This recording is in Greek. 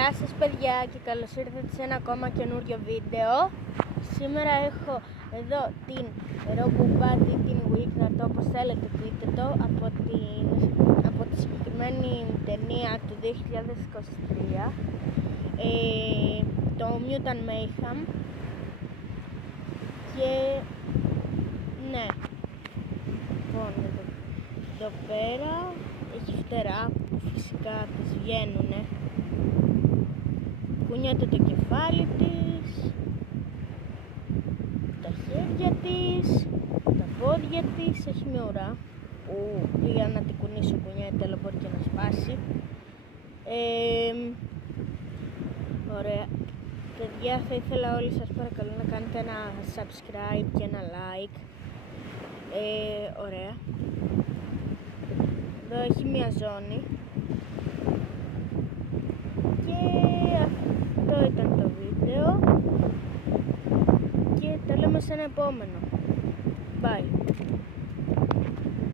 Γεια σας παιδιά και καλώς ήρθατε σε ένα ακόμα καινούριο βίντεο. Σήμερα έχω εδώ την Robo-Bud ή την Wigner, όπως θέλετε πείτε το, από τη συγκεκριμένη ταινία του 2023, το Mutant Mayhem. Και ναι, λοιπόν εδώ πέρα έχει φτερά που φυσικά τις βγαίνουνε. Κουνιέται το κεφάλι της, τα χέρια της, τα πόδια της, έχει μια ουρά που πήγα να την κουνήσω, κουνιέται αλλά μπορεί και να σπάσει. Ωραία. Παιδιά, θα ήθελα όλοι σας παρακαλώ να κάνετε ένα subscribe και ένα like. Ωραία. Εδώ έχει μια ζώνη. Και αυτό ήταν το βίντεο. Και τα λέμε σε ένα επόμενο. Bye.